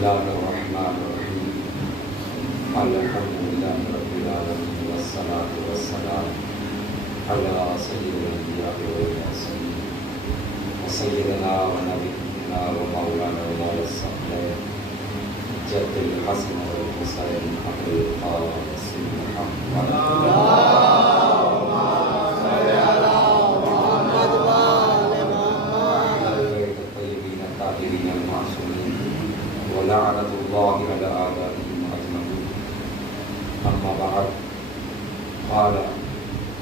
الله الرحمن الرحيم الحمد لله رب العالمين والصلاة والسلام على سيد الأنبياء والمرسلين وسيدنا ونبينا ومولانا ومولانا جد الحسن والحسين أبي القاسم محمد ولعنة الله على أعدائهم أجمعين. أما بعد، قال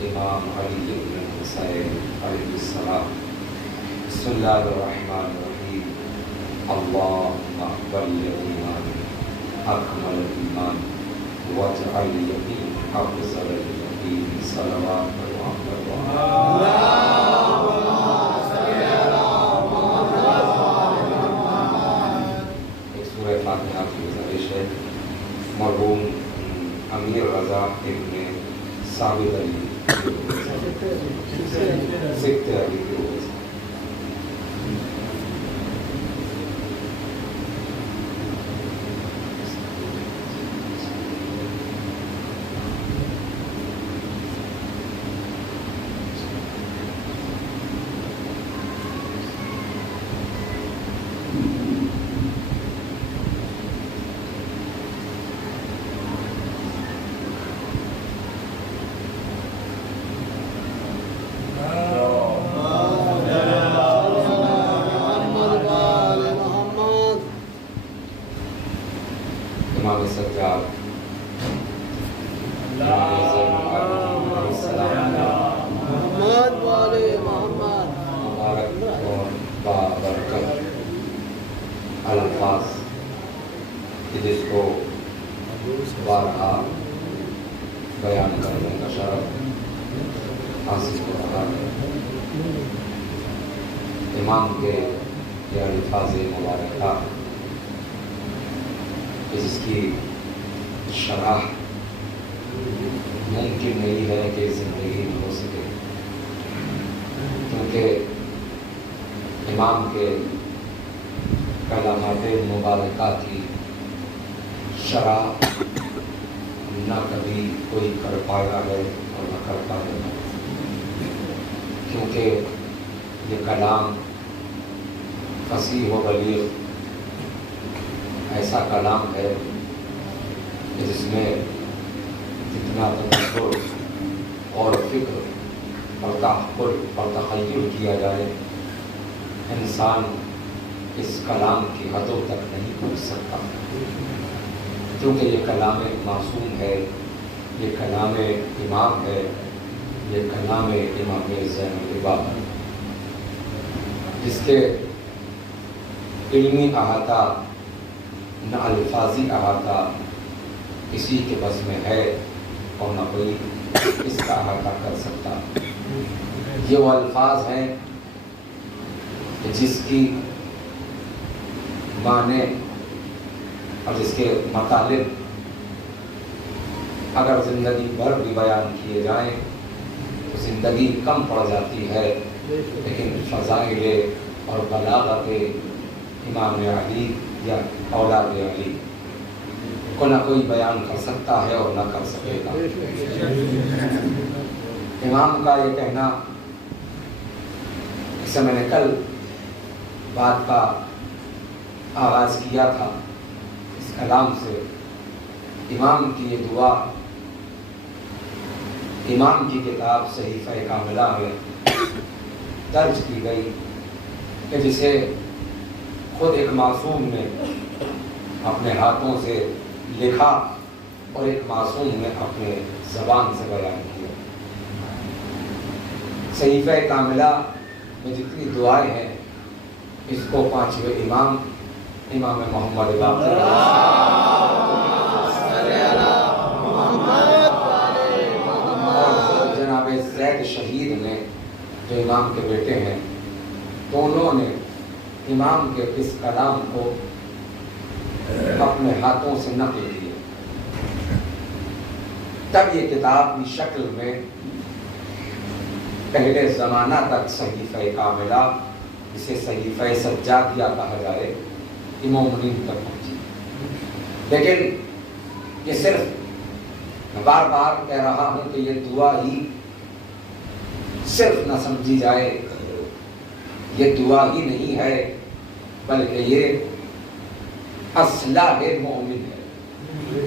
إمام علي بن الحسين عليه السلام: بسم الله الرحمن الرحيم. اللهم بلغ إيماني أكمل الإيمان واجعل يقين أفضل اليقين. صلوات فاتحہ کی گزارش ہے. مرحوم امیر رضا ابن ثابت علی سکت علی کی وجہ سے امام سجاد محمد والے محمد مبارک اور بابرکت الفاظ کہ جس کو بارہا بیان کرنے کا شرف حاصل ہو رہا ہے. امام کے یہ الفاظ مبارکہ جس کی شرح ممکن نہیں ہے کہ زندگی میں ہو سکے، کیونکہ امام کے کلامات مبارکہ کی شرح نہ کبھی کوئی کر پایا ہے اور نہ کر پائے گا، کیونکہ یہ کلام فصیح و بلیغ ایسا کلام ہے جس میں جتنا تفکر اور فکر اور تحقل اور تخیل کیا جائے انسان اس کلام کی حدوں تک نہیں پہنچ سکتا، کیونکہ یہ کلام معصوم ہے، یہ کلام امام ہے، یہ کلام امام زین العباد ہے، جس کے علمی احاطہ نہ الفاظی احاطہ کسی کے بس میں ہے اور نہ کوئی اس کا احاطہ کر سکتا. یہ وہ الفاظ ہیں کہ جس کی معنی اور جس کے مطالب اگر زندگی بھر بھی بیان کیے جائیں تو زندگی کم پڑ جاتی ہے، لیکن فضائل اور بلاغت امام علی یا اولاد علی کو نہ کوئی بیان کر سکتا ہے اور نہ کر سکے گا. امام کا یہ کہنا، جسے میں نے کل بات کا آغاز کیا تھا اس کلام سے، امام کی یہ دعا امام کی کتاب صحیفہ کاملہ میں درج کی گئی کہ جسے خود ایک معصوم نے اپنے ہاتھوں سے لکھا اور ایک معصوم نے اپنے زبان سے بیان کیا. صحیفہ کاملہ میں جتنی دعائیں ہیں اس کو پانچویں امام محمد باقر اور جناب زید شہید نے جو امام کے بیٹے ہیں، دونوں نے امام کے اس کلام کو اپنے ہاتھوں سے نقل کیا. تب یہ کتاب کی شکل میں پہلے زمانہ تک صحیفہ کاملہ، جسے صحیفہ سجادیہ کہا جائے، امام منیر تک پہنچی. لیکن یہ صرف میں بار بار کہہ رہا ہوں کہ یہ دعا ہی صرف نہ سمجھی جائے، یہ دعا ہی نہیں ہے بلکہ یہ اسلحہ مومن ہے۔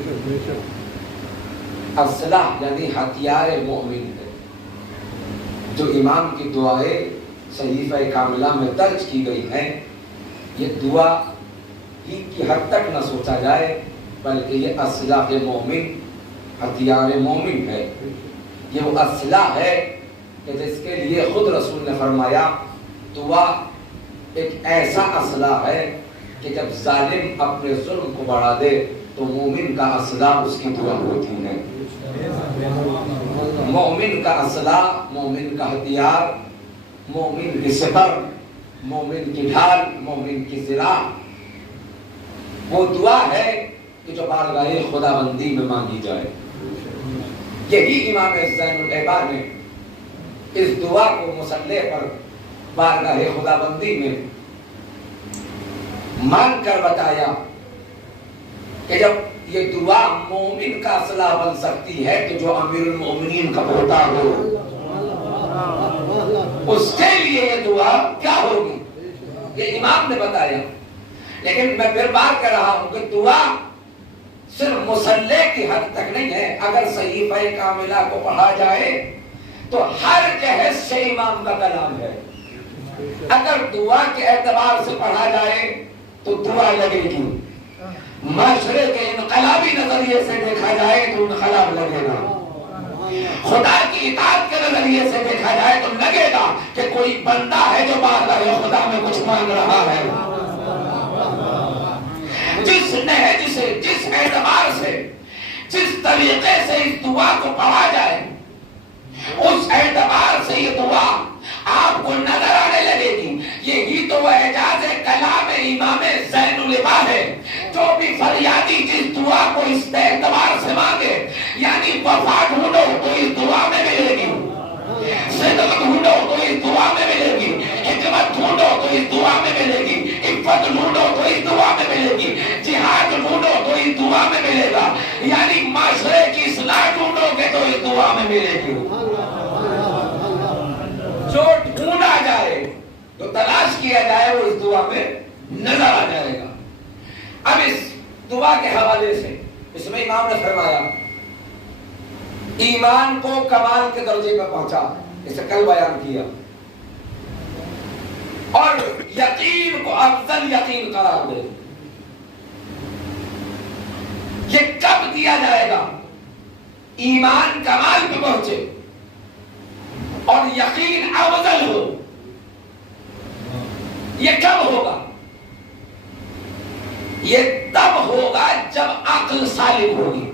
اسلحہ یعنی ہتھیار مومن ہے۔ جو امام کی دعائیں صحیفہ کاملہ میں درج کی گئی ہیں، یہ دعا ہی کی حد تک نہ سوچا جائے بلکہ یہ اسلحہ مومن، ہتھیار مومن ہے۔ یہ وہ اسلحہ ہے کہ جس کے لیے خود رسول نے فرمایا دعا ایک ایسا اسلحہ ہے کہ جب ظالم اپنے ظلم کو بڑھا دے تو مومن کا اسلحہ اس کی دعا ہوتی ہے۔ مومن کا اسلحہ، مومن کا ہتھیار، مومن کی سپر، مومن کی ڈھال، مومن کی سلاح وہ دعا ہے کہ جو بارگاہ خدا بندی میں مانگی جائے۔ یہی امام زین العباد نے اس دعا کو مصلی پر بارگاہ خدا بندی میں مان کر بتایا کہ جب یہ دعا مومن کا اسلحہ بن سکتی ہے تو جو امیر المومنین کا پوتا ہو اس کے لیے یہ دعا کیا ہوگی، یہ امام نے بتایا۔ لیکن میں پھر بات کر رہا ہوں کہ دعا صرف مصلی کی حد تک نہیں ہے۔ اگر صحیفہ کاملہ کو پڑھا جائے تو ہر جہد سے امام کا کلام ہے۔ اگر دعا کے اعتبار سے پڑھا جائے تو دعا لگے گی، معاشرے کے انقلابی نظریے سے دیکھا جائے تو انقلاب لگے گا، خدا کی اطاعت کے نظریے سے دیکھا جائے تو لگے گا کہ کوئی بندہ ہے جو بارگاہ خدا میں کچھ مانگ رہا ہے۔ جس نہج سے، جس اعتبار سے، جس طریقے سے اس دعا کو پڑھا جائے اس اعتبار سے یہ دعا آپ کو نظر آنے لگے گی۔ یہی تو وہ اعجاز کلام امام زین العباد ہے۔ جو بھی فریادی جس دعا کو اس اعتبار سے مانگے، یعنی وفا ڈھونڈو تو اس دعا میں ملے گی، صدق ڈھونڈو تو اس دعا میں ملے گی، حکمت ڈھونڈو تو اس دعا میں ملے گی، عفت ڈھونڈو تو اس دعا میں ملے گی، جہاد ڈھونڈو تو اس دعا میں ملے گا، یعنی معاشرے کی اصلاح ڈھونڈو گے تو اس دعا میں ملے گی۔ جو ڈھونڈا جائے، جو تلاش کیا جائے وہ اس دعا میں نظر آ جائے گا۔ اب اس دعا کے حوالے سے اس میں امام نے فرمایا ایمان کو کمال کے درجے میں پہنچا، اسے کل بیان کیا، اور یقین کو افضل یقین قرار دے۔ یہ کب دیا جائے گا؟ ایمان کمال پہ پہنچے اور یقین افضل ہو۔ یہ کب ہوگا؟ یہ تب ہوگا جب عقل سالم ہوگی۔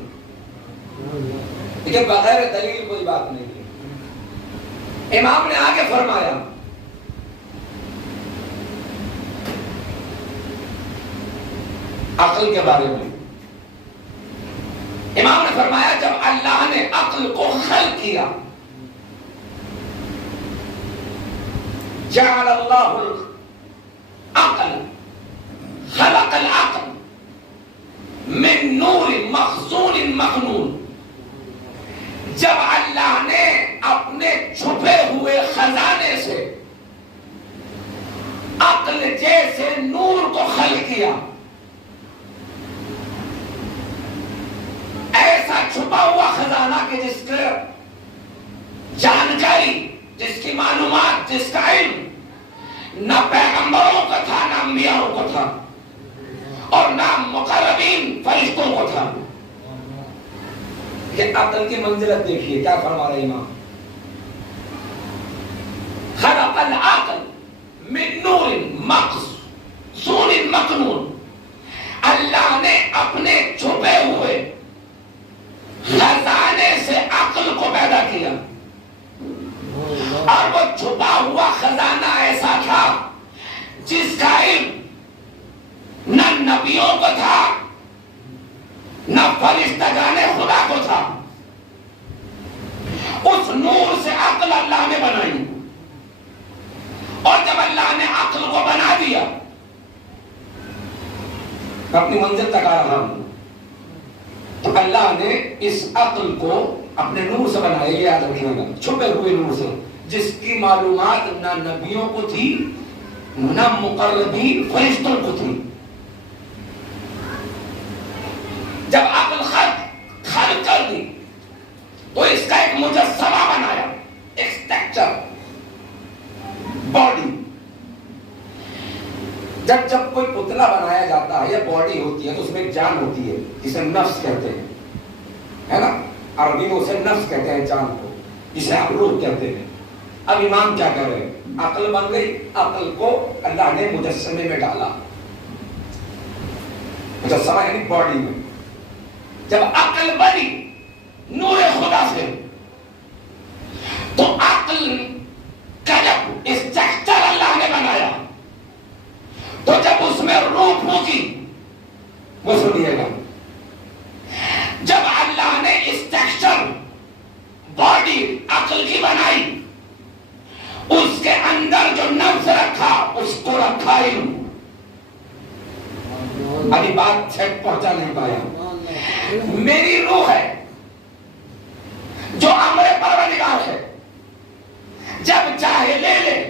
لیکن بغیر دلیل کوئی بات نہیں ہے۔ امام نے آگے فرمایا عقل کے بارے میں، امام نے فرمایا جب اللہ نے عقل کو خلق کیا، جعل اللہ العقل، خلق العقل من نور مخزون مخنون، جب اللہ نے اپنے چھپے ہوئے خزانے سے عقل جیسے نور کو خلق کیا، ایسا چھپا ہوا خزانہ کہ جس کے جانکاری، جس کی معلومات، جس کا علم نہ پیغمبروں کا تھا، نہ انبیاء کو تھا، اور نہ مقربین فرشتوں کو تھا۔ یہ عقل کی منزلت دیکھیے کیا فرما رہے امام، خلق العقل من نور مخزون مکنون، اللہ نے اپنے چھپے ہوئے خزانے سے عقل کو پیدا کیا، اور وہ چھپا ہوا خزانہ ایسا تھا جس کا علم نہ نبیوں کو تھا، نہ فرشتگان خدا کو تھا۔ اس نور سے عقل اللہ نے بنائی، اور جب اللہ نے عقل کو بنا دیا میں اپنی منزل تک آ رہا ہوں. تو اللہ نے اس عقل کو اپنے نور سے بنایا. یہ یاد رکھنا گا, چھپے ہوئے نور سے, جس کی معلومات نہ نبیوں کو تھی نہ مقربین فرشتوں کو تھی. جب عقل خلق کر دی تو اس کا ایک مجسمہ بنایا, ایک اسٹرکچر, باڈی. جب کوئی پتلا بنایا جاتا ہے یا باڈی ہوتی ہے تو اس میں ایک جان ہوتی ہے جسے نفس کہتے ہیں, ہے نا. عربی میں اسے نفس کہتے ہیں جان کو, جسے آپ روح کہتے ہیں. اب امام کیا کر رہے ہیں, عقل بن گئی, عقل کو اللہ نے مجسمے میں ڈالا. مجسمہ یعنی باڈی میں. جب عقل بنی نور خدا سے تو عقل کا جب اسٹرکچر اللہ نے بنایا تو جب اس میں روح پھونکی, وہ سنیے گا, جب اللہ نے اسٹرکچر باڈی عقل کی بنائی, اس کے اندر جو نفس رکھا اس کو رکھا علم. ابھی بات چھٹ پہنچا نہیں پایا. میری روح ہے جو امر پروردگار ہے, جب چاہے لے لے.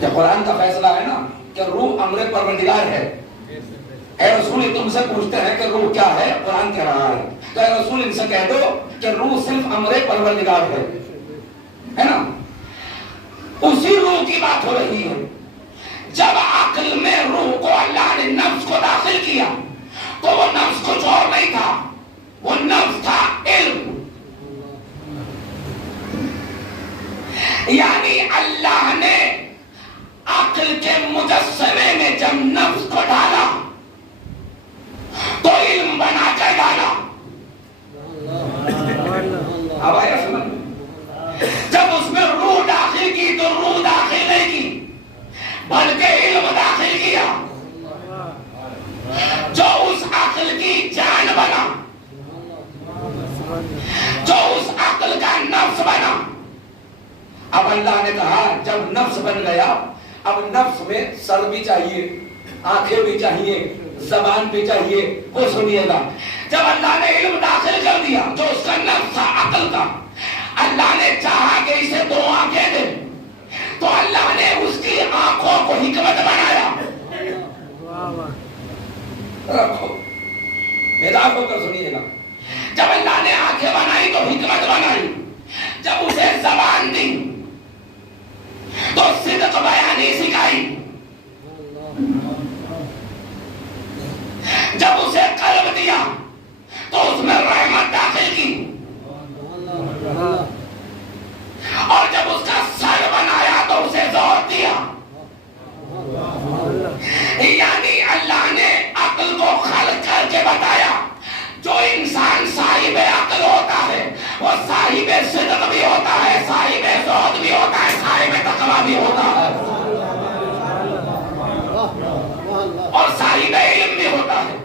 یہ قرآن کا فیصلہ ہے نا کہ روح امر پروردگار ہے. اے رسول تم سے پوچھتے ہیں کہ روح کیا ہے, قرآن کہہ رہا ہے تو اے رسول ان سے کہہ دو کہ روح صرف امر پروردگار ہے نا. اسی روح کی بات ہو رہی ہے. جب عقل میں روح کو اللہ نے نفس کو داخل کیا تو وہ نفس کچھ اور نہیں تھا, وہ نفس تھا علم. یعنی اللہ نے عقل کے مجسمے میں جب نفس کو ڈالا تو علم بنا کر ڈالا. اب آیا سمجھ؟ جب اس میں روح داخل کی تو روح داخل نہیں کی بلکہ علم داخل کیا جو اس عقل کی جان بنا, جو اس عقل کا نفس بنا. اب اللہ نے کہا جب نفس بن گیا, اب نفس میں سر بھی چاہیے, آنکھیں بھی چاہیے, زبان بھی چاہیے. وہ سنیے گا, جب اللہ نے علم داخل کر دیا جو اس کا نفس تھا عقل کا, اللہ نے چاہا کہ اسے 2 آنکھیں دے تو اللہ نے اس کی آنکھوں کو حکمت بنایا. رکھو بیدار ہو کر سنیے گا. جب اللہ نے آنکھیں بنائی تو حکمت بنائی. جب اسے زبان دی تو صدق بیانی سکھائی. جب اسے قلب دیا تو اس میں رحمت داخل کی. اور جب اس کا سر بنایا تو اسے زور دیا. یعنی اللہ نے عقل کو خلق کر کے بتایا جو انسان صاحب عقل ہوتا ہے وہ صاحب صدق بھی ہوتا ہے, صاحب زہد بھی ہوتا ہے, صاحب تقویٰ بھی ہوتا ہے اور صاحب علم بھی ہوتا ہے.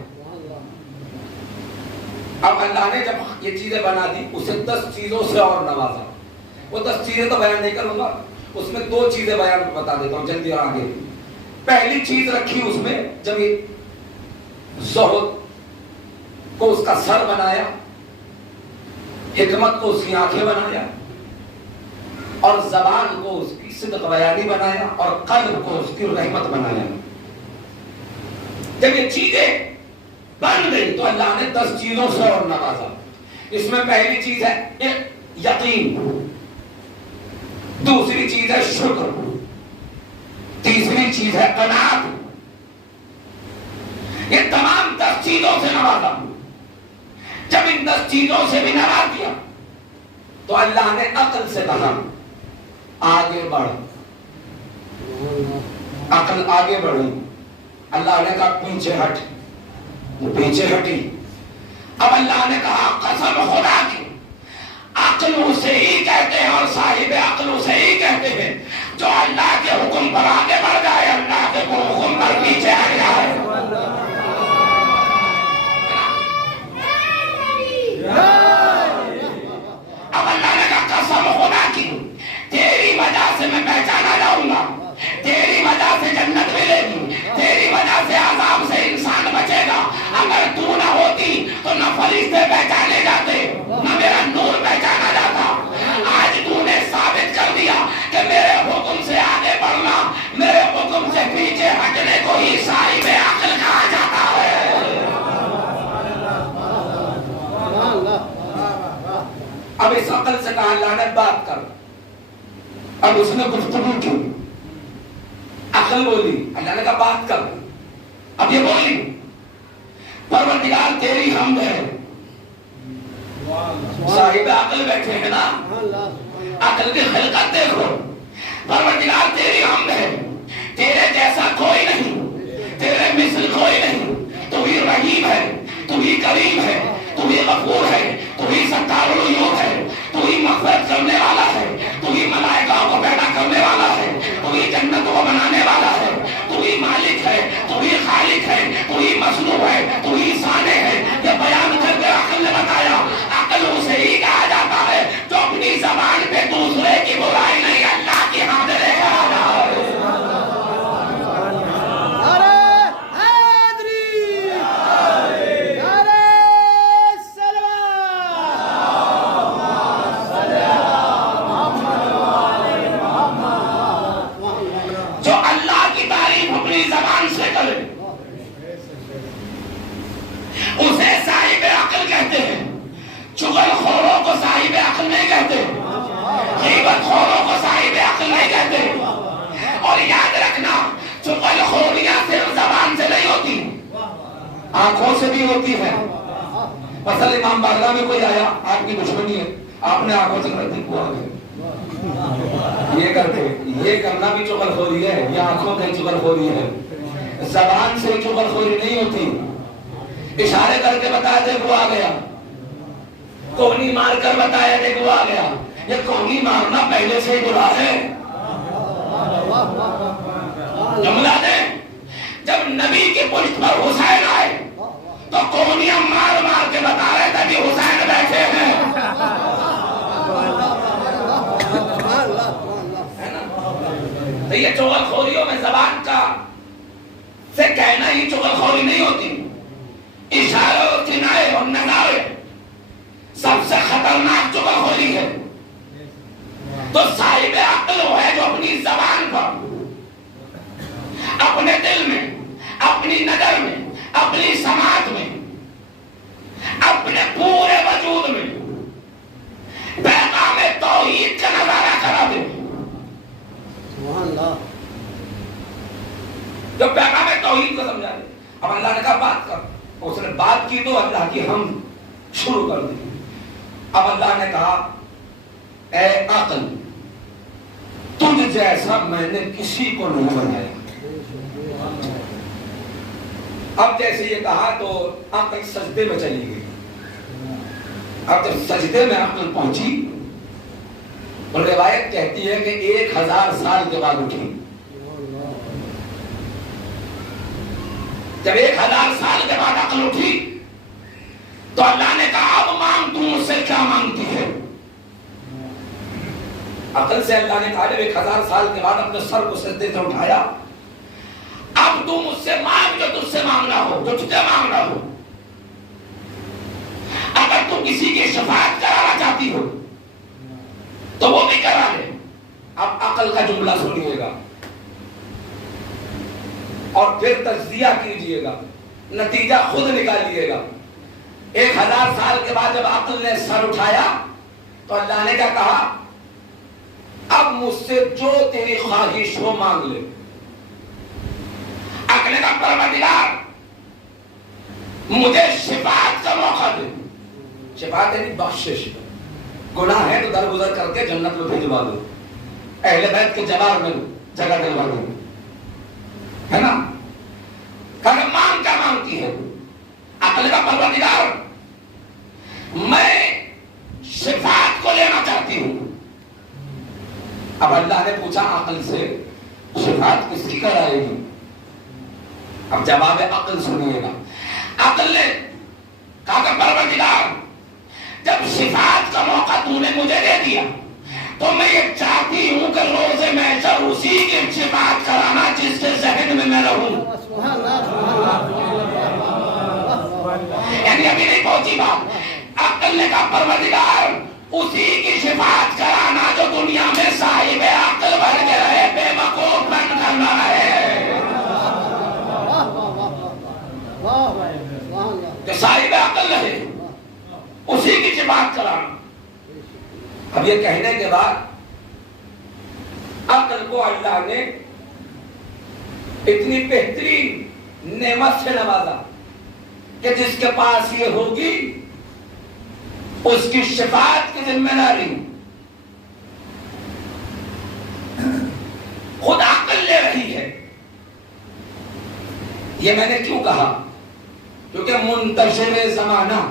اب اللہ نے جب یہ چیزیں بنا دی اسے 10 چیزوں سے اور نوازا. وہ 10 چیزیں تو بیان نہیں کروں گا, اس میں 2 چیزیں بیان بتا دیتا ہوں جلدی اور آگے. پہلی چیز رکھی اس میں جب یہ زہد کو اس کا سر بنایا, حکمت کو اس کی آنکھیں بنایا, اور زبان کو اس کی صدق بیانی بنایا, اور قلب کو اس کی رحمت بنایا. جب یہ چیزیں بن گئی تو اللہ نے 10 چیزوں سے اور نوازا. اس میں پہلی چیز ہے یقین, دوسری چیز ہے شکر, تیسری چیز ہے قناعت. یہ تمام 10 چیزوں سے نوازا. جب ان 10 چیزوں سے بھی نواز دیا تو اللہ نے عقل سے کہا آگے بڑھ. عقل آگے بڑھی, اللہ نے کہا پیچھے ہٹ, وہ پیچھے ہٹی. اب اللہ نے کہا قسم خدا کی عقل اسے ہی کہتے ہیں اور صاحب عقل اسے ہی کہتے ہیں جو اللہ کے حکم پر آگے بڑھ جائے, اللہ کے حکم پر پیچھے ہٹ جائے. اب اللہ نے کہا قسم خدا کی تیری وجہ سے میں پہچانا جاؤں گا, تیری وجہ سے جنت ملے گی, تیری وجہ سے عذاب سے انسان بچے گا. اگر تو نہ ہوتی تو نہ فرشتے پہچانے جاتے نہ میرا نور پہچانا جاتا. آج تو نے ثابت کر دیا کہ میرے حکم سے آگے بڑھنا, میرے حکم سے پیچھے ہٹنے کو ہی صاحب عقل کہا جاتا ہے. اب اس عقل سے کہا اللہ نے بات کر. اب اس نے گفتگو کی, عقل بولی, اللہ نے کہا بات کر. اب یہ بولی پروردگار تیری حمد ہے. صاحب عقل بیٹھے ہیں نا, عقل کی خلقت دیکھو. پروردگار تیری حمد ہے, تیرے جیسا کوئی نہیں, تیرے مثل کوئی نہیں. تو ہی رحیم ہے, تو ہی کریم ہے, تو ہی غفور ہے, تو ہی ستار العیوب ہے, تو ہی مغفرت کرنے والا ہے, تو ہی ملائکہ کو پیدا کرنے والا ہے, تو ہی جنت کو بنانے والا ہے, تو ہی مالک ہے, تو ہی خالق ہے, تو ہی مصنوع ہے, تو ہی صانع ہے. یہ بیان کر کے عقل نے بتایا عقل اسے ہی کہا جاتا ہے جو اپنی زبان پہ دوسرے کی برائی نہیں اللہ کی حمد لے کر آ جائے. اسے صاحب عقل کہتے ہیں. چغل خوروں کو صاحب عقل نہیں کہتے, غیبت خوروں کو صاحب عقل نہیں کہتے. اور یاد رکھنا چغل خوریاں صرف زبان سے نہیں ہوتی, آنکھوں سے بھی ہوتی ہے. مثلا امام بارگاہ میں کوئی آیا, آپ کی دشمنی ہے, آپ نے آنکھوں سے کہا کو آ گئے, یہ کرتے, یہ کرنا بھی چغل خوری ہے, یہ آنکھوں کی چغل خوری ہے. زبان سے چغل خوری نہیں ہوتی, اشارے کر کے بتایا دیکھو آ گیا, کونی مار کر بتایا دیکھو آ گیا. یہ کونی مارنا پہلے سے ہی برا ہے. جملہ دے, جب نبی کی پشت پر حسین آئے تو کونیاں مار مار کے بتا رہے تھے کہ حسین بیٹھے ہیں. تو یہ چغل خوریوں میں زبان کا سے کہنا ہی چغل خوری نہیں ہوتی. اشارے اور کنائے اور نظارے سب سے خطرناک چغل خوری ہے. تو صاحب عقل وہ ہے جو اپنی زبان پر, اپنے دل میں, اپنی نظر میں, اپنی سماعت میں, اپنے پورے وجود میں پیغام توحید کا نظارہ کرا دے. جو پیغام توحید کو سمجھا دے. اب اللہ نے کہا بات کر, اس نے بات کی تو اللہ کی ہم شروع کر دی. اب اللہ نے کہا اے عقل تجھ جیسا میں نے کسی کو نہیں بنایا. اب جیسے یہ کہا تو عقل سجدے میں چلی گئی. اب جب سجدے میں عقل پہنچی, روایت کہتی ہے کہ 1000 سال کے بعد اٹھی. جب 1000 سال کے بعد عقل اٹھی تو اللہ نے کہا اب مانگ, تم مجھ سے کیا مانگتی ہے. عقل سے اللہ نے کہا جب 1000 سال کے بعد اپنے سر کو سجدے سے اٹھایا, اب تم مجھ سے مانگ جو تجھ سے مانگنا ہو, جو تجھے مانگنا ہو. اگر تم کسی کی شفاعت کرانا چاہتی ہو تو وہ بھی کرا لے. اب عقل کا جملہ سنیے گا اور پھر تجزیہ کیجئے گا, نتیجہ خود نکالیے گا. 1000 سال کے بعد جب عقل نے سر اٹھایا تو اللہ نے کیا کہا, اب مجھ سے جو تیری خواہش ہو مانگ لے. عقل کا پروردگار مجھے شفاعت کا موقع دے. شفاعت یعنی بخشش, گناہ ہے تو درگزر کر کے جنت میں بھجوا دو, اہل بیت کے جوار میں جگہ دلوا دو, ہے نا. کہ مانگ کیا مانگتی ہے عقل کا پروردگار, میں شفاعت کو لینا چاہتی ہوں. اب اللہ نے پوچھا عقل سے شفاعت کس کی کرائے گی. اب جواب عقل سنیے گا. عقل نے کہا کہ پروردگار جب شفاعت کا موقع تو نے مجھے دے دیا تو میں یہ چاہتی ہوں کہ روز محشر اسی کی شفاعت کرانا جس کے ذہن میں میرے ہوں. یعنی ابھی نہیں پہنچی بات. عقل نے کہا پروردگار اسی کی شفاعت کرانا جو دنیا میں صاحب عقل بن کے رہے, بے وقوف بن کر نہ رہے. جو صاحب عقل رہے اسی کی شفاعت کرانا. اب یہ کہنے کے بعد عقل کو اللہ نے اتنی بہترین نعمت سے نوازا کہ جس کے پاس یہ ہوگی اس کی شفاعت کی ذمہ داری خود عقل لے رہی ہے. یہ میں نے کیوں کہا؟ کیونکہ منتشر زمانہ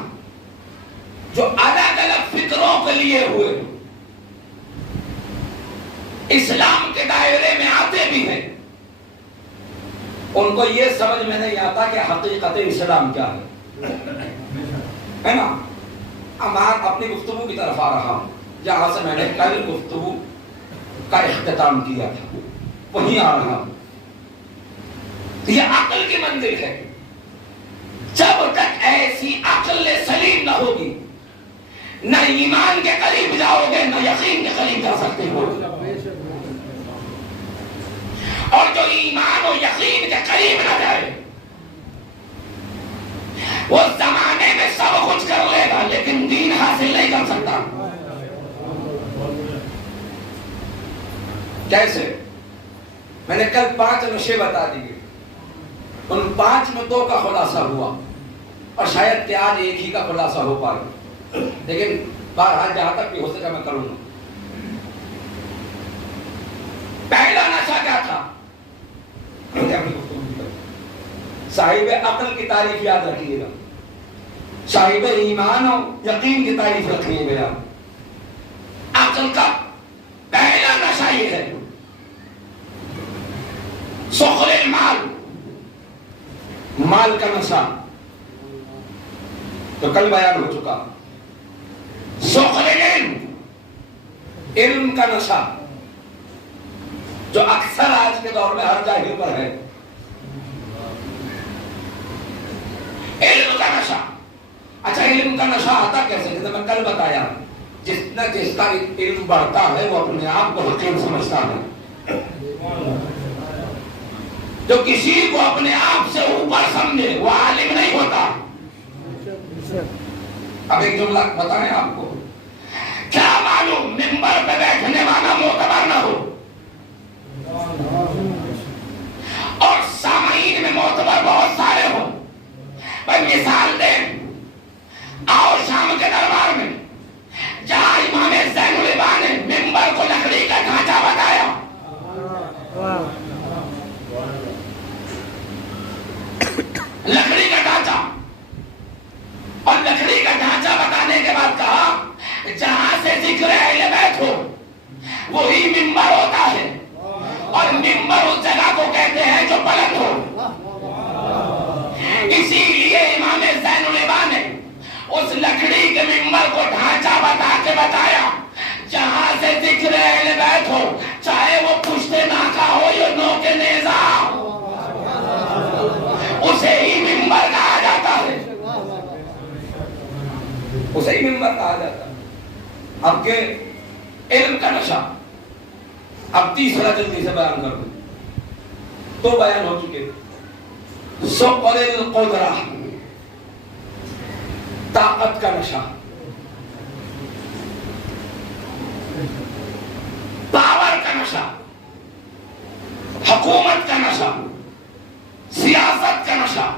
جو الگ الگ فکروں کے لیے ہوئے اسلام کے دائرے میں آتے بھی ہیں, ان کو یہ سمجھ میں نہیں آتا کہ حقیقت اسلام کیا ہے نا. اب اپنی گفتگو کی طرف آ رہا ہوں جہاں سے میں نے کل گفتگو کا اختتام کیا تھا, وہیں آ رہا ہوں. یہ عقل کی منزل ہے. جب تک ایسی عقل سلیم نہ ہوگی نہ ایمان کے قریب جاؤ گے نہ یقین کے قریب جا سکتے ہو. اور جو ایمان و یقین کے قریب نہ جائے وہ زمانے میں سب کچھ کر لے گا لیکن دین حاصل نہیں کر سکتا. کیسے؟ میں نے کل 5 نشے بتا دیے, ان 5 میں 2 کا خلاصہ ہوا اور شاید کہ آج ایک ہی کا خلاصہ ہو پائے, لیکن بہرحال جہاں تک بھی ہو سکا میں کروں گا. پہلا نشہ کیا تھا؟ صاحب عقل کی تعریف یاد رکھیے گا, صاحب ایمان و یقین کی تعریف رکھیے گا. عقل کا پہلا نشہ یہ ہے سخر المال, مال کا نشہ تو کل بیان ہو چکا. سخر العلم, علم کا نشہ جو اکثر آج کے دور میں ہر جاہل پر ہے. علم کا نشہ. اچھا علم کا نشہ آتا کیسے؟ جیسے میں کل بتایا, جس کا علم بڑھتا ہے وہ اپنے آپ کو حقیر سمجھتا ہے. جو کسی کو اپنے آپ سے اوپر سمجھے وہ عالم نہیں ہوتا. اب ایک جملہ بتائیں آپ کو, کیا معلوم منبر پہ بیٹھنے والا معتبر نہ ہو اور سامعین میں معتبر بہت سارے ہوں. بھائی مثال دیں, آؤ شام کے دربار میں جہاں امام زین العباد نے منبر کو لکڑی کا ڈھانچہ بتایا, لکڑی کا ڈھانچہ, اور لکڑی کا ڈھانچہ بتانے کے بعد کہا جہاں سے ذکر اہل بیت ہو وہی منبر ہوتا ہے, اور منبر اس جگہ کو کہتے ہیں جو بلند ہو. اسی لیے امام زین العباد نے اس لکڑی کے منبر کو ڈھانچہ بتا کے بتایا جہاں سے ذکر اہل بیت ہو, چاہے وہ پشت ناکا ہو یا نوک نیزہ, اسے ہی منبر کہا جاتا ہے. اسے ہی منبر کہا جاتا ہے. اب کے علم کا نشہ, اب تیسرا جلدی سے بیان کر دوں, 2 بیان ہو چکے. سقر القدرہ, طاقت کا نشہ, پاور کا نشہ, حکومت کا نشہ, سیاست کا نشہ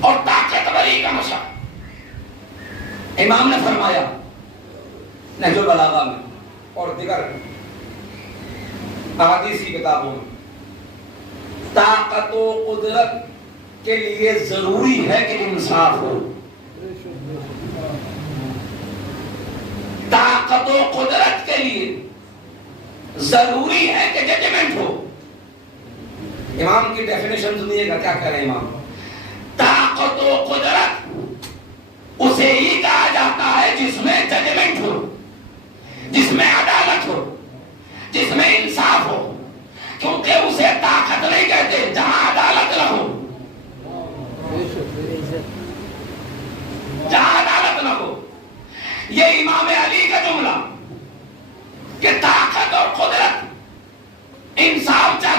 اور طاقتوری کا نشہ. امام نے فرمایا نہج البلاغہ میں اور دیگر احادیثی کتابوں میں, طاقت و قدرت کے لیے ضروری ہے کہ انصاف ہو. طاقت و قدرت کے لیے ضروری ہے کہ ججمنٹ ہو. امام کی ڈیفینیشن سنیے گا, کیا کہہ رہے ہیں امام. طاقت و قدرت اسے ہی کہا جاتا ہے جس میں ججمنٹ ہو, جس میں عدالت ہو, جس میں انصاف ہو, کیونکہ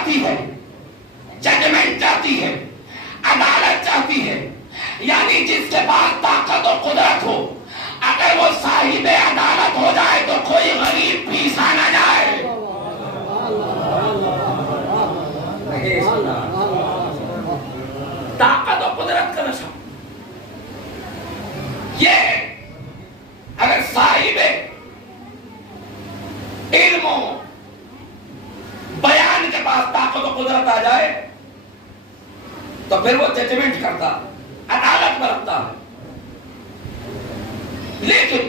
چاہتی ہے، ججمنٹ چاہتی ہے، عدالت چاہتی ہے، یعنی جس کے پاس طاقت و قدرت ہو، اگر وہ صاحب عدالت ہو جائے تو کوئی غریب پیسا نہ جائے۔ طاقت و قدرت کا نشہ یہ اگر صاحب علم و بیان کے پاس طاقت و قدرت آ جائے تو پھر وہ ججمنٹ کرتا، عدالت برتتا ہے۔ لیکن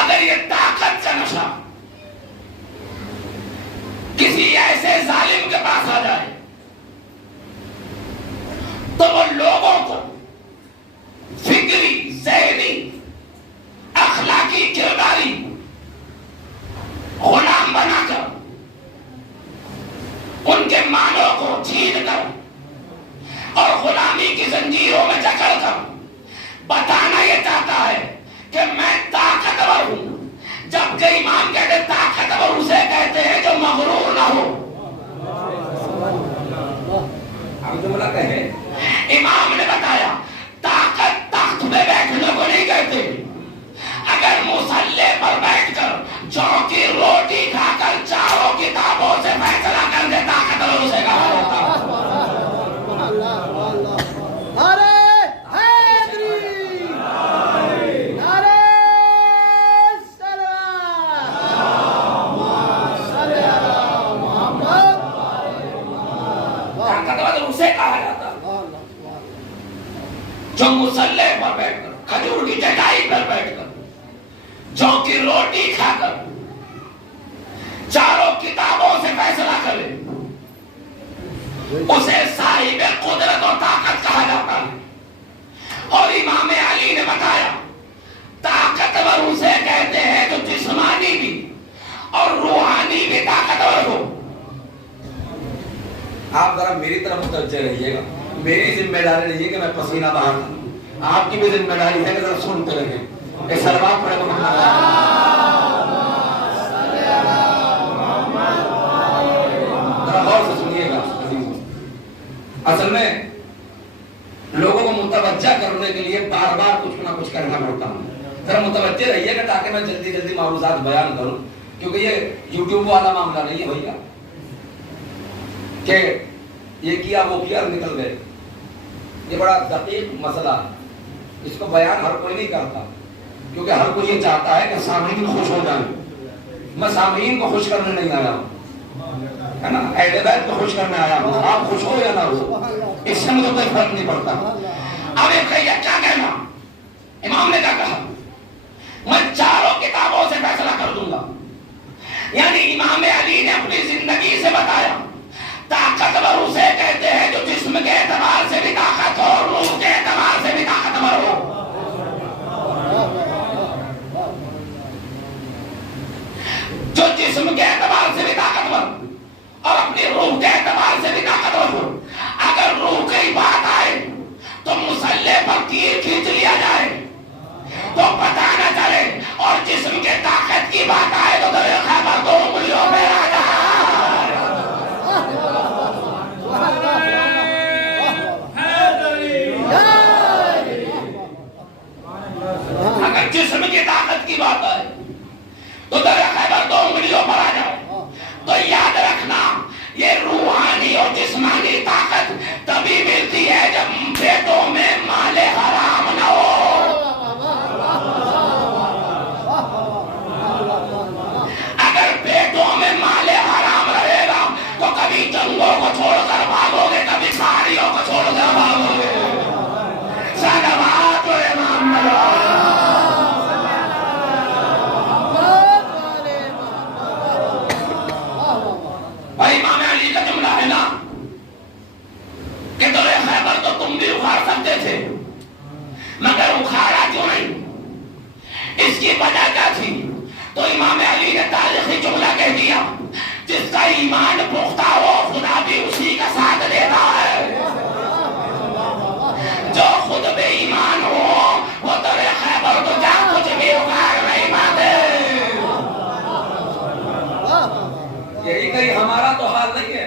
اگر یہ طاقت کا نشہ کسی ایسے ظالم کے پاس آ جائے تو وہ لوگوں کو فکری، ذہنی، اخلاقی، کرداری غلام بنا کر، ان کے مالوں کو چھین کر اور غلامی کی زنجیروں میں جکڑ کر بتانا یہ چاہتا ہے کہ میں طاقتور ہوں، جبکہ امام کہتے طاقتور اسے کہتے ہیں جو مغرور نہ ہو۔ امام نے بتایا طاقت تخت میں بیٹھنے کو نہیں کہتے، اگر مصلے پر بیٹھ کر جو کی روٹی کھا کر چاروں کتابوں سے فیصلہ کر دے طاقتور اسے کہا جاتا ہے۔ جو مصلے پر بیٹھ کر، کھجور کی چٹائی پر بیٹھ کر، جو کی روٹی کھا کر چاروں کتابوں سے فیصلہ کرے، اسے صاحب قدرت اور طاقت کہا جاتا ہے۔ اور امام علی نے بتایا طاقتور اسے کہتے ہیں جو جسمانی بھی اور روحانی بھی طاقتور ہو۔ آپ ذرا میری طرف متوجہ رہیے گا، میری ذمہ داری رہی ہے کہ میں پسینہ بہا دوں، آپ کی بھی ذمہ داری ہے کہ ذرا سنتے رہیں۔ ایک سلوات پڑھے محمد، ذرا غور سے سنیے گا عزیزوں۔ اصل میں لوگوں کو متوجہ کرنے کے لیے بار بار کچھ نہ کچھ کرنا پڑتا ہے، ذرا متوجہ رہیے گا تاکہ میں جلدی جلدی معروضات بیان کروں، کیونکہ یہ یوٹیوب والا معاملہ نہیں ہے بھیا کہ یہ کیا وہ کیا اور نکل گئے۔ یہ بڑا دقیق مسئلہ ہے، اس کو بیان ہر کوئی نہیں کرتا، کیونکہ ہر کوئی یہ چاہتا ہے کہ سامعین خوش ہو جائیں۔ میں سامعین کو خوش کرنے نہیں آیا ہوں، ہے نا، اہل بیت کو خوش کرنے آیا ہوں، آپ خوش ہو یا نہ ہو اس سے مجھے کوئی فرق نہیں پڑتا۔ اب ایک کہیے کیا کہنا، امام نے کیا کہا، میں چاروں کتابوں سے فیصلہ کر دوں گا، یعنی امام علی نے اپنی زندگی سے بتایا طاقتور اسے کہتے ہیں جو جسم کے اعتبار سے بھی طاقت ہو اور روح کے اعتبار سے بھی طاقتور ہو۔ جو جسم کے اعتبار سے بھی طاقتور اور اپنی روح کے اعتبار سے بھی طاقتور ہو۔ اگر روح کی بات آئے تو مسلح پر تیر کھینچ لیا جائے تو پتہ نہ چلے، اور جسم کے طاقت کی بات آئے تو در خیبر 2 انگلیوں پہ آ جائے۔ اگر جسم کی طاقت کی بات آئے تو در خیبر 2 انگلیوں پر آ جائے۔ تو یاد رکھنا یہ روحانی اور جسمانی طاقت تبھی ملتی ہے جب پیٹوں میں مال حرام نہ ہو۔ اگر پیٹوں میں مال حرام رہے گا تو کبھی جنگوں کو چھوڑ کر بھاگو گے، کبھی پہاڑیوں کو چھوڑ کر بھاگو گے۔ صلوات محمد۔ بھائی امام علی کا جملہ ہے نا کہ در خیبر تو تم بھی اکھاڑ سکتے تھے، مگر اکھاڑا کیوں نہیں؟ اس کی وجہ کیا تھی؟ تو امام علی نے تاریخی جملہ کہہ دیا، جس کا ایمان پختہ ہو خدا بھی اسی کا ساتھ دیتا ہے۔ جو خود بے ایمان ہو وہ در خیبر تو جا کچھ بھی اکھاڑ نہیں پاتے۔ یہی کہیں ہمارا تو حال نہیں ہے،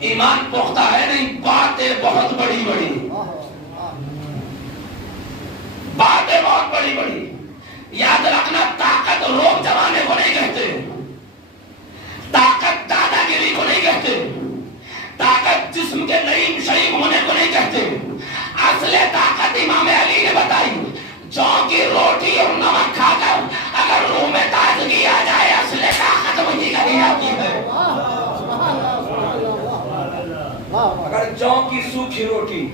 ایمان پختہ ہے نہیں، باتیں بہت بڑی بڑی، باتیں بہت بڑی بڑی. یاد رکھنا، طاقت روب جمانے کو نہیں کہتے، طاقت دادا گیری کو نہیں کہتے، طاقت جسم کے نعیم شریف ہونے کو نہیں کہتے. اصل طاقت امام علی نے بتائی، جو کی روٹی اور نمک کھا کر اگر روح میں تازگی آ جائے، اصل طاقت وہی کری جاتی ہے. اگر جو کی سوکھی روٹی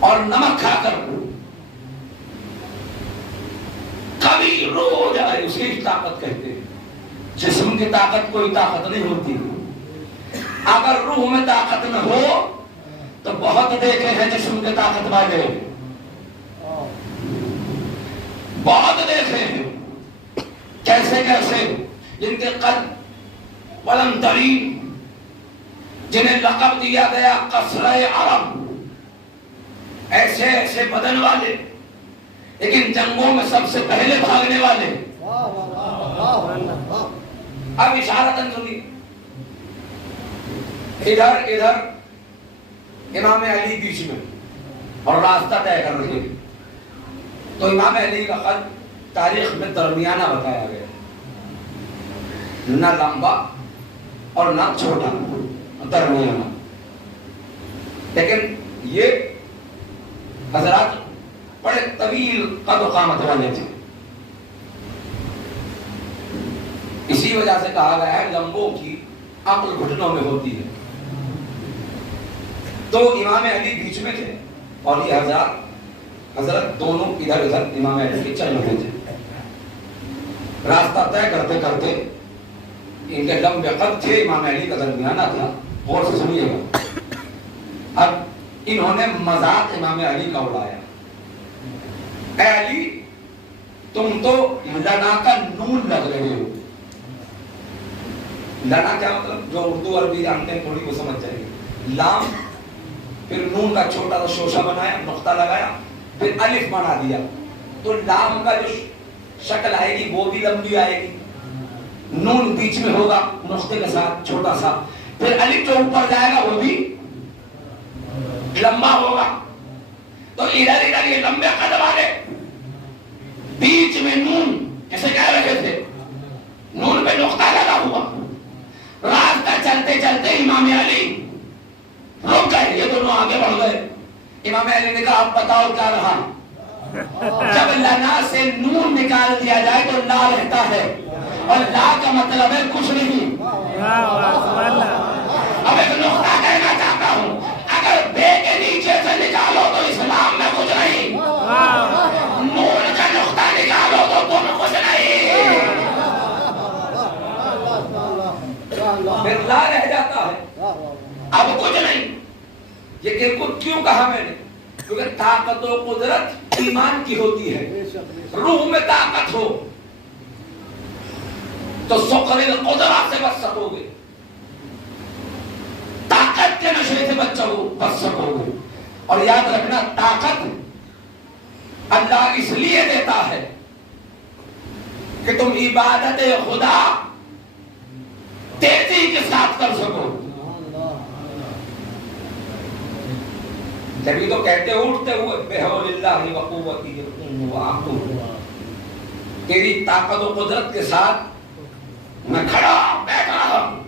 اور نمک کھا کر کبھی روح ہو جائے، اسی طاقت کہتے ہیں. جسم کی طاقت کوئی طاقت نہیں ہوتی. اگر روح میں طاقت نہ ہو تو بہت دیکھے ہیں جسم کے طاقت والے، بہت دیکھے ہیں کیسے کیسے، جن کے قد بلند ترین، جنہیں لقب دیا گیا قصرۂ عرب، ایسے ایسے بدن والے، لیکن جنگوں میں سب سے پہلے بھاگنے والے. اب اشارتاً سنی، ادھر امام علی بیچ میں اور راستہ طے کر رہے ہیں. تو امام علی کا قد تاریخ میں درمیانہ بتایا گیا، نہ لمبا اور نہ چھوٹا، درمیانہ. لیکن یہ حضرات بڑے طویل قد و قامت والے تھے. اسی وجہ سے کہا گیا ہے لمبوں کی عقل گھٹنوں میں ہوتی ہے. تو امام علی بیچ میں تھے اور یہ حضرت دونوں ادھر ادھر امام علی کے چل رہے تھے. راستہ طے کرتے کرتے ان کے لمبے قد تھے، امام علی کا درمیانہ تھا. غور سے سنیے گا. اب انہوں نے مذاق امام علی کا اڑایا. اے علی، تم تو لنا کا نون لگ رہے ہو. لنا کیا مطلب؟ جو اردو عربی جانتے ہیں تھوڑی وہ سمجھ جائے گی. لام، پھر نون کا چھوٹا سا شوشہ بنایا، نقطہ لگایا، پھر الف بنا دیا. تو لام کا جو شکل آئے گی وہ بھی لمبی آئے گی. نون بیچ میں ہوگا نقطے کے ساتھ چھوٹا سا، پھر الف جو اوپر جائے گا وہ بھی لمبا ہوگا. تو ادھر ادھر یہ لمبے قد والے، بیچ میں نون کیسے کہہ رہے تھے، نون پہ نقطہ لگا ہوا. راستہ چلتے چلتے امام علی رک گئے، یہ دونوں آگے بڑھ گئے. امام علی نے کہا اب بتاؤ کیا رہا. جب لنا سے نون نکال دیا جائے تو لا رہتا ہے، اور لا کا مطلب ہے کچھ نہیں. اب ایک نقطہ کہنا چاہتا ہوں، اگر بے کے نیچے سے نکالو تو اسلام میں کچھ نہیں، نون کا نقطہ نکالو تو تم کچھ نہیں. پھر لا رہ جاتا ہے، اب کچھ نہیں. یہ کیوں کہا میں نے؟ کیونکہ طاقت و قدرت ایمان کی ہوتی ہے. روح میں طاقت ہو تو سخر القدرت سے بچ سکو گے، طاقت کے نشے سے بچ سکو گے. اور یاد رکھنا، طاقت اللہ اس لیے دیتا ہے کہ تم عبادت خدا تیزی کے ساتھ کر سکو. جبھی تو کہتے اٹھتے ہوئے بحول اللہ و قوتی یقوم و عقوم، تیری طاقت و قدرت کے ساتھ میں کھڑا بیٹھ رہا ہوں.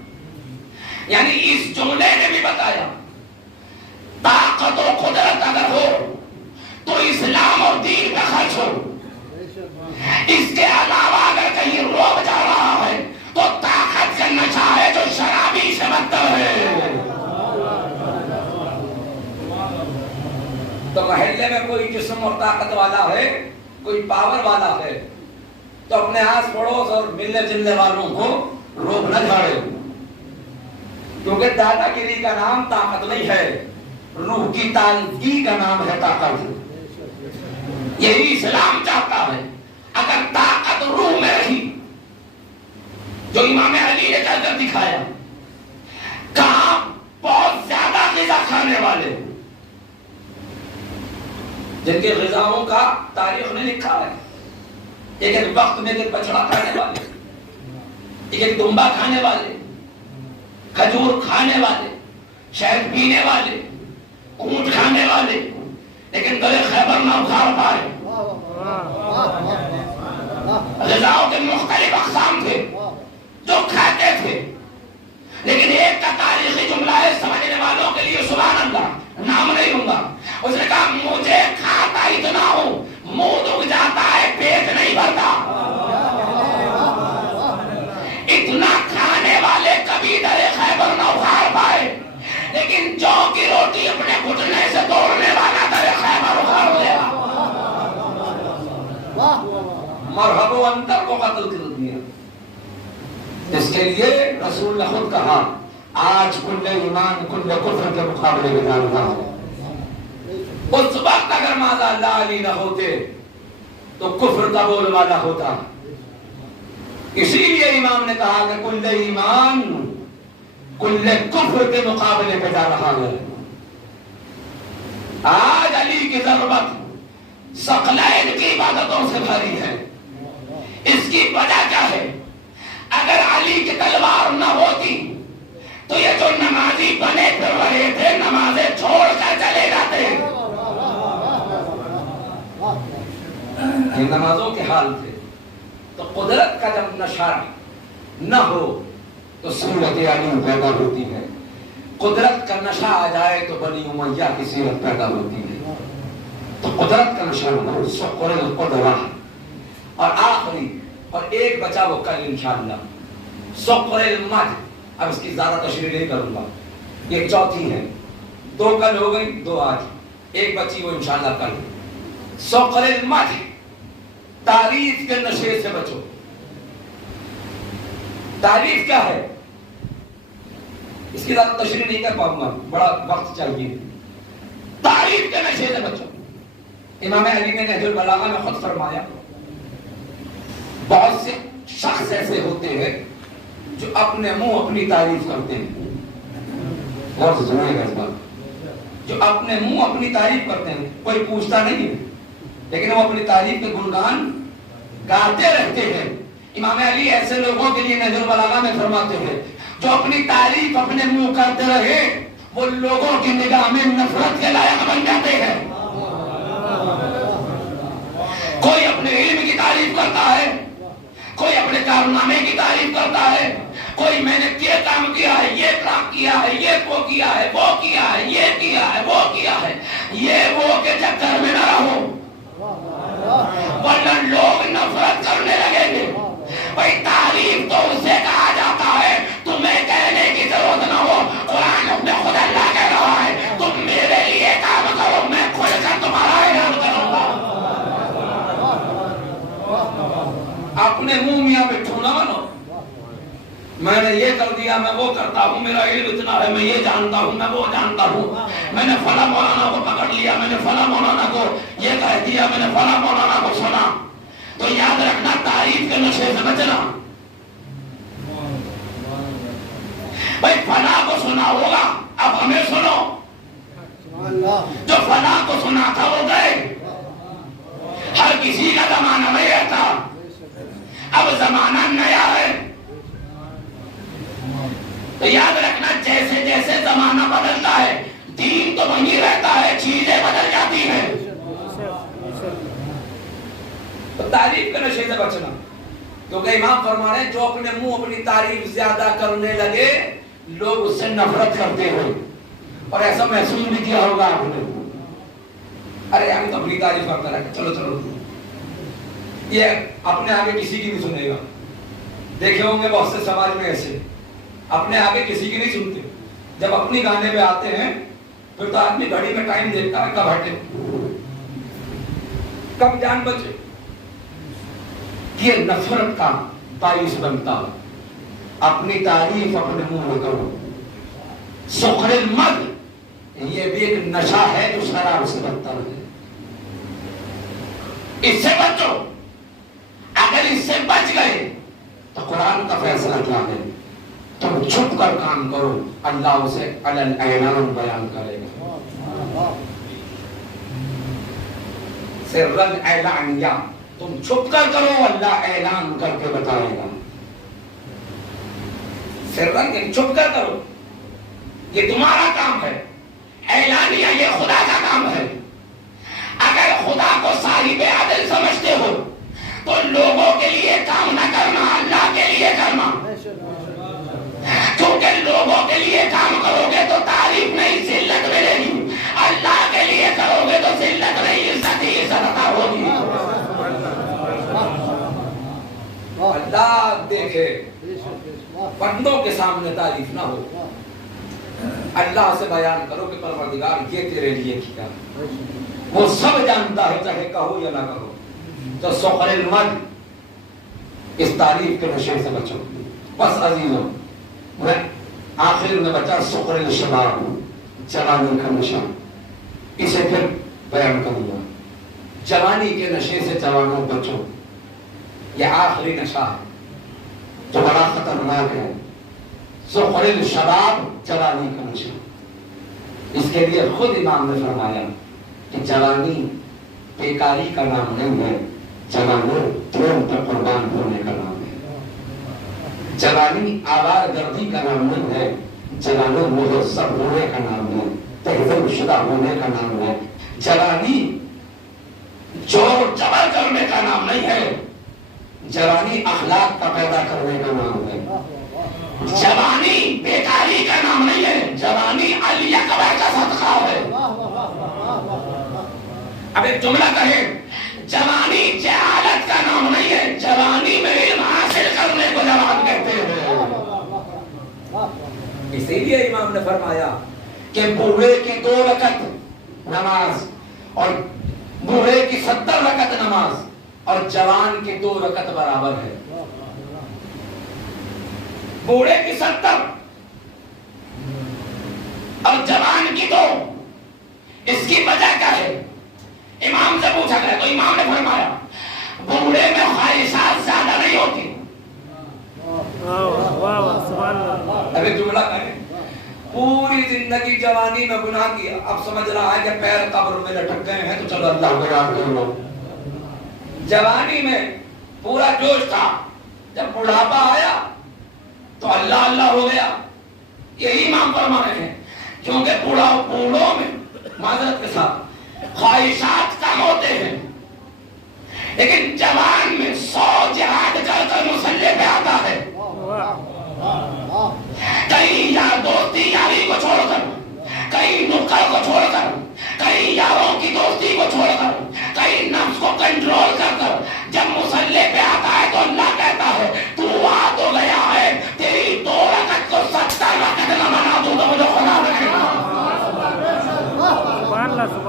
یعنی اس جملے نے بھی بتایا طاقت و قدرت اگر ہو تو اسلام اور دین کا خرچ ہو. اس کے علاوہ اگر کہیں روک جا رہا ہے تو طاقت کا نشہ ہے جو شرابی سے بدتر ہے. تو محلے میں کوئی جسم اور طاقت والا ہے، کوئی پاور والا ہے، تو اپنے آس پڑوس اور ملنے جلنے والوں کو روک نہ جھاڑے. کیونکہ دادا گیری کا نام طاقت نہیں ہے، روح کی تازگی کا نام ہے طاقت. یہی اسلام چاہتا ہے. اگر طاقت روح میں رہی، جو امام علی نے کر کر دکھایا، کہاں بہت زیادہ غذا کھانے والے، جن کے غذاؤں کا تاریخ نے لکھا ہے. ایک ایک وقت میں ایک بچڑا کھانے والے، ایک ایک دمبا کھانے والے، کھجور کھانے والے، شہد پینے والے، اونٹ کھانے والے، لیکن گلے خیبر نہ اکھاڑ پائے۔ غذاؤں کے مختلف اقسام تھے جو کھاتے تھے، لیکن ایک کا تاریخی جملہ ہے سمجھنے والوں کے لیے، سبحان اللہ، نام نہیں لوں گا۔ اس نے کہا مجھے کھاتا اتنا ہوں منہ دکھ جاتا ہے پیٹ نہیں بھرتا۔ اتنا کھانے والے کبھی درے خیبر نہ اکھاڑ پائے، لیکن جو کی روٹی اپنے گھٹنے سے توڑنے والا درے خیبر اکھاڑ لے گا۔ مرحب و انتر کو قتل کر دیا۔ اس کے لیے رسول نے خود کہا آج کل ایمان کل کفر کے مقابلے میں جانتا ہوں۔ اس وقت اگر ماذا اللہ علی نہ ہوتے تو کفر کا بول والا ہوتا۔ اسی لیے امام نے کہا کہ کل ایمان کل کفر کے مقابلے پہ جا رہا ہے۔ آج علی کی ضرورت ثقلین کی عبادتوں سے بھری ہے۔ اس کی وجہ کیا ہے؟ اگر علی کی تلوار نہ ہوتی تو یہ جو نمازی بنے پھر رہے تھے نمازیں چھوڑ کر چلے جاتے۔ یہ نمازوں کے حال تھے۔ تو قدرت کا جب نشہ نہ ہو تو صورت علی پیدا ہوتی ہے۔ قدرت کا نشہ آ جائے تو بنی امیہ کی صورت پیدا ہوتی ہے۔ تو قدرت کا نشہ ہو سقر القدرہ۔ اور آخری اور ایک بچا وہ کل انشاءاللہ سقر المد۔ اب اس کی زیادہ تشریح نہیں کروں گا، یہ چوتھی ہے۔ دو کل ہو گئی، دو آج، ایک بچی وہ انشاءاللہ کل۔ سقر المد، تعریف کے نشے سے بچو۔ تعریف کیا ہے اس کی زیادہ تشریح نہیں کر پاؤں گا، بڑا وقت چاہیے۔ تعریف کے نشے سے بچو۔ امام علی نے نہج البلاغہ میں خود فرمایا بہت سے شخص ایسے ہوتے ہیں جو اپنے منہ اپنی تعریف کرتے ہیں۔ غور سے سنیے گا اس بات، جو اپنے منہ اپنی تعریف کرتے ہیں، کوئی پوچھتا نہیں ہے لیکن وہ اپنی تعریف کے گنگان گاتے رہتے ہیں۔ امام علی ایسے لوگوں کے لیے نہج البلاغہ میں فرماتے ہیں جو اپنی تعریف اپنے منہ کرتے رہے وہ لوگوں کی نگاہ میں نفرت کے لائق بن جاتے ہیں۔ کوئی اپنے علم کی تعریف کرتا ہے، کوئی اپنے کارنامے کی تعریف کرتا ہے، کوئی میں نے یہ کام کیا ہے، یہ کام کیا ہے، یہ وہ کیا ہے، وہ کیا ہے، یہ کیا ہے، وہ کیا ہے۔ یہ وہ کے چکر میں نہ رہو ورنہ لوگ نفرت کرنے لگیں گے۔ بھائی تعریف تو اسے کہا جاتا ہے، تمہیں کہنے کی ضرورت نہ ہو۔ قرآن اپنے خود اللہ کہہ رہا ہے تم میرے لیے کام کرو، میں کھل کر تمہارا اعلان کروں گا۔ اپنے منہ میاں بٹھو نہ بنو، میں نے یہ کر دیا، میں وہ کرتا ہوں، میرا علم اتنا ہے، میں یہ جانتا ہوں، میں وہ جانتا ہوں، میں نے فلاں مولانا کو پکڑ لیا، میں نے فلاں مولانا کو یہ کہہ دیا، میں نے فلاں مولانا کو سنا۔ تو یاد رکھنا تعریف کے نشے سے بچنا۔ بھائی فلاں کو سنا ہوگا، اب ہمیں سنو۔ جو فلاں کو سنا تھا وہ گئے، ہر کسی کا زمانہ نہیں رہتا، اب زمانہ نیا ہے۔ تو یاد رکھنا جیسے جیسے زمانہ بدلتا ہے دین تو وہیں رہتا ہے، چیزیں بدل جاتی ہیں۔ تو تعریف کے نشے سے بچنا، کیونکہ امام فرما رہے ہیں جو اپنے منہ اپنی تعریف زیادہ کرنے لگے لوگ اس سے نفرت کرتے ہیں۔ اور ایسا محسوس بھی کیا ہوگا آپ نے، ارے ہم تو اپنی تعریف کرتے رہے، چلو چلو، یہ اپنے آگے کسی کی نہیں سنے گا۔ دیکھے ہوں گے بہت سے سماج میں ایسے اپنے آگے کسی کی نہیں سنتے، جب اپنی گانے پہ آتے ہیں پھر تو آدمی گھڑی میں ٹائم دیکھتا ہے کب ہٹے کب جان بچے۔ یہ نفرت کا باعث بنتا ہے۔ اپنی تعریف اپنے منہ میں کرو۔ سخر المد، یہ بھی ایک نشہ ہے جو شراب سے بدتر ہے، اس سے بچو۔ اگر اس سے بچ گئے تو قرآن کا فیصلہ کیا ہے؟ تم چھپ کر کام کرو، اللہ اسے علن اعلان بیان کرے گا۔ سرن اعلانیہ، تم چھپ کر کرو، اللہ اعلان کر کے بتائے گا۔ سرن چھپ کر کرو، یہ تمہارا کام ہے، اعلانیہ یہ خدا کا کام ہے۔ اگر خدا کو صاحب عدل سمجھتے ہو تو لوگوں کے لیے کام نہ کرنا، اللہ کے لیے کرنا، کیونکہ لوگوں کے لیے کام کرو گے تو تعریف نہیں ذلت ملے گی، اللہ کے لیے کرو گے تو ذلت نہیں عزت ہی عزت ہوگی۔ اللہ دیکھے بندوں کے سامنے تعریف نہ ہو، اللہ سے بیان کرو کہ پروردگار یہ تیرے لیے کیا، وہ سب جانتا ہے چاہے کہو یا نہ کہو۔ تو سخر المد، اس تعریف کے نشے سے بچو۔ بس عزیزوں، میں آخر میں بچا سخر الشباب، جوانی کا نشہ، اسے پھر بیان کروں گا۔ جوانی کے نشے سے جوانوں بچو، یہ آخری نشہ ہے جو بڑا خطرناک ہے۔ سخر الشباب، جوانی کا نشہ، اس کے لیے خود امام نے فرمایا کہ جوانی بیکاری کا نام نہیں ہے، جوانی دین پر قربان ہونے کا نام ہے۔ جوانی آوار گردی کا نام نہیں ہے، جوانی مہذب ہونے کا نام ہے، تہذیب شدہ ہونے کا نام ہے۔ جوانی چور جبر کرنے کا نام نہیں ہے، جوانی اخلاق کا پیدا کرنے کا نام ہے۔ جوانی بیکاری کا نام نہیں ہے، جوانی علی اکبر کا صدقہ ہے۔ اب ایک جملہ کہے، جوانی جہالت کا نام نہیں ہے، جوانی میں علم حاصل کرنے کو جوان کہتے ہیں۔ اسی لیے امام نے فرمایا کہ بوڑھے کی 2 رکعت نماز اور بوڑھے کی 70 رکعت نماز اور جوان کی 2 رکعت برابر ہے۔ بوڑھے کی 70 اور جوان کی 2، اس کی وجہ کیا ہے؟ امام سے پوچھا گیا تو امام نے فرمایا بوڑھے میں خواہشات زیادہ نہیں ہوتی۔ اب ایک جملہ کہیں، پوری زندگی جوانی میں گناہ کیا، اب سمجھ رہا ہے کہ پیر قبر میں لٹک گئے ہیں تو چلو اللہ کو یاد کر لو۔ جوانی میں پورا جوش تھا، جب بڑھاپا آیا تو اللہ اللہ ہو گیا۔ یہی امام فرما رہے ہیں، کیونکہ بوڑھوں میں معذرت کے ساتھ خواہشات کم ہوتے ہیں، لیکن جوان میں 100 جہاد کر کر مسلح پہ آتا ہے۔ کئی یار دوستی یاری کو چھوڑ کر، کئی نکڑ کو چھوڑ کر، کئی یاروں کی دوستی کو چھوڑ کر، کئی نفس کو کنٹرول کر کر جب مسلح پہ آتا ہے تو اللہ کہتا ہے تو آ تو گیا ہے، تیری 2 رکعت کو 70 رکعت نہ بنا دوں تو مجھے خدا رکھے گا۔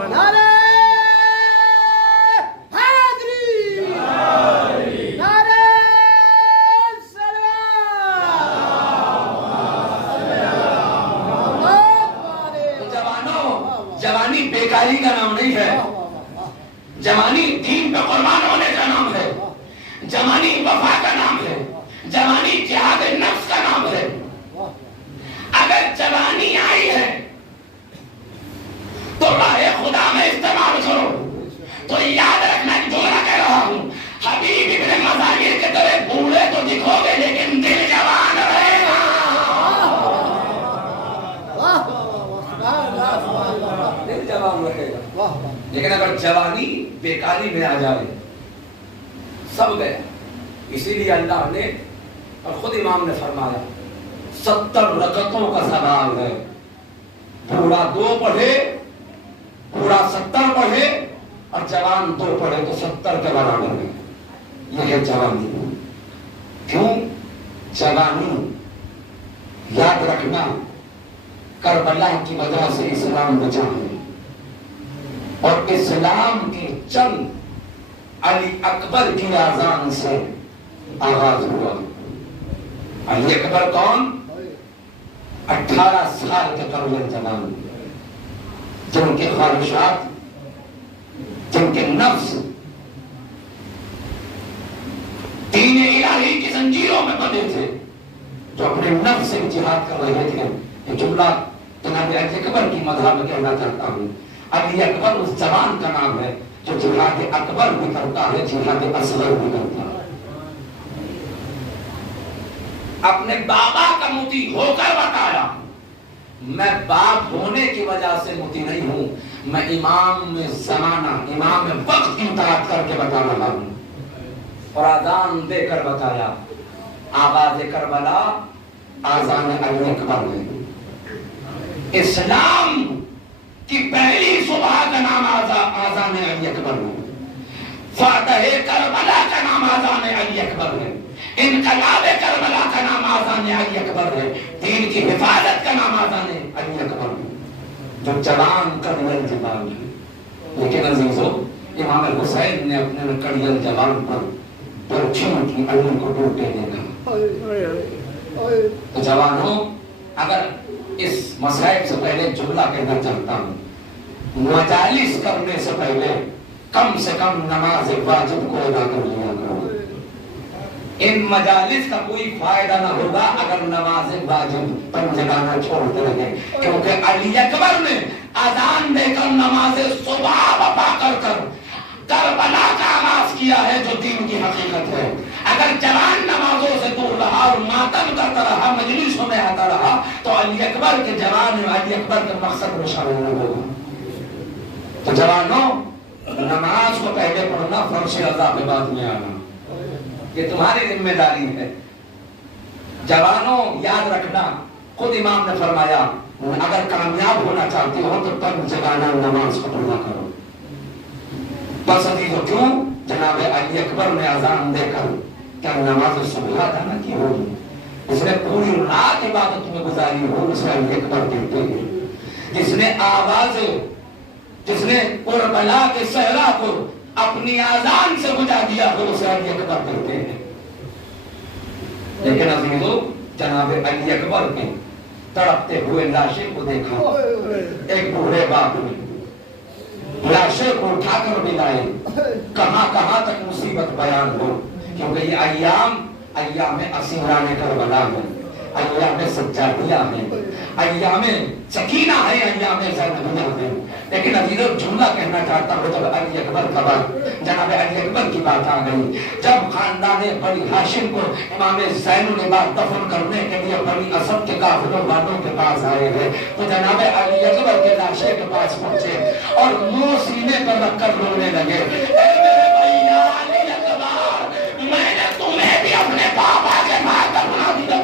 نعرہ حیدری، نعرہ جوانی بیکاری کا نام نہیں ہے، جوانی دین پہ قربان ہونے کا نام ہے، جوانی وفا کا نام ہے، جوانی جہاد نفس کا نام ہے۔ اگر جوانی آئی ہے تو راہ خدا میں استعمال کرو۔ تو یاد رکھنا کہ جملہ کہہ رہا ہوں، حبیب ابن مظاہر کے طرح بوڑھے تو دکھو گے لیکن دل جوان رہے گا۔ دل جوان رہے گا، لیکن اگر جوانی بیکاری میں آ جائے سب گیا۔ اسی لیے اللہ نے اور خود امام نے فرمایا 70 رکعتوں کا سوال ہے، بوڑھا 2 پڑھے، بوڑھا 70 پڑھے اور جوان 2 پڑھے تو 70 کے برابر ہے۔ یہ ہے جوانی۔ کیوں؟ جوانی یاد رکھنا کربلا کی وجہ سے اسلام بچا ہے، اور اسلام کی جنگ علی اکبر کی اذان سے آغاز ہوا۔ علی اکبر کون؟ 18 سال کے قابل جوان، جن کے خواہشات، جن کے نفس دین الہی کی زنجیروں میں بندھے تھے، جو اپنے نفس سے جہاد کر رہے تھے۔ یہ جملہ جناب علی اکبر کی مدح میں کہنا چاہتا ہوں۔ علی اکبر اس جوان کا نام ہے جو جہاد اکبر بھی کرتا ہے، جہاد اصغر بھی کرتا ہے۔ اپنے بابا کا مطیع ہو کر بتایا میں باپ ہونے کی وجہ سے متی نہیں ہوں، میں امام زمانہ امام وقت کی اطاعت کر کے بتا رہا ہوں۔ اور آذان دے کر بتایا، آغاز کربلا آذان علی اکبر ہے۔ اسلام کی پہلی صبح کا نام آذان علی اکبر ہے، فاتح کربلا کا نام آذان علی اکبر ہے، انقلاب کربلا کا نام آذان علی اکبر ہے، دین کی حفاظت کا نام آذان علی اکبر ہے، جو جوان کڑیل جوان ہے۔ لیکن عزیزو، امام حسین نے اپنے کڑیل جوان پر برچھیوں کی علی کو ٹوٹے دیکھا۔ تو جوانوں، اگر اس مسائل سے پہلے جملہ کہنا چاہتا ہوں، مجالس کرنے سے پہلے کم سے کم نماز واجب کو ادا کر لیا کرو۔ ان مجالس کا کوئی فائدہ نہ ہوگا اگر نماز واجب پر جگانا چھوڑتے رہے، کیونکہ علی اکبر نے اذان دے کر نماز صبح وفا کر کربلا کا آغاز کیا ہے، جو دین کی حقیقت ہے۔ اگر جوان نمازوں سے دور رہا اور ماتم کرتا رہا، مجلسوں میں آتا رہا، تو علی اکبر کے جوان علی اکبر کے مقصد میں شامل نہ ہوگا۔ تو جوانوں، نماز کو پہلے پڑھنا، فرض ادا کے بعد میں آنا، یہ تمہاری ذمہ داری ہے۔ جوانوں، یاد رکھنا، خود امام نے فرمایا، اگر کامیاب ہونا چاہتے ہو تو تب جگانا نماز کو پڑھنا کرو۔ بس عزیزو، کیوں؟ جناب علی اکبر نے اذان دے کر کیا نماز صبح ادا نہ کی ہوگی؟ جس نے پوری رات عبادت میں گزاری ہو، اسے علی اکبر کہتے ہیں۔ جس نے کربلا کے صحرا کو اپنی اذان سے بجھا دیا ہو، اسے علی اکبر کہتے ہیں۔ لیکن عزیزو، جناب علی اکبر کے تڑپتے ہوئے لاشیں کو دیکھا، ایک بوڑھے باپ نے لاشیں کو اٹھا کر بھی لائے، کہاں کہاں تک مصیبت بیان ہو، کیونکہ یہ ایام اسیران کربلا ہے، ایام سجادیہ ہے، ایام سکینہ ہے، ایام زینبیہ ہے۔ لیکن عزیزو، جملہ کہنا چاہتا ہوں، جب علی اکبر کا بات، جناب علی اکبر کی بات آ گئی، جب خاندان بنی ہاشم کو امام زین العباد دفن کرنے کے لیے بنی اسد کے قافلوں والوں کے پاس آئے ہیں، تو جناب علی اکبر کے لاشے کے پاس پہنچے اور منہ سینے پر رکھ کر رونے لگے، اے میرے بھیا علی اکبر، میں نے تمہیں بھی اپنے پاپا کے ماں کا بنا دیا۔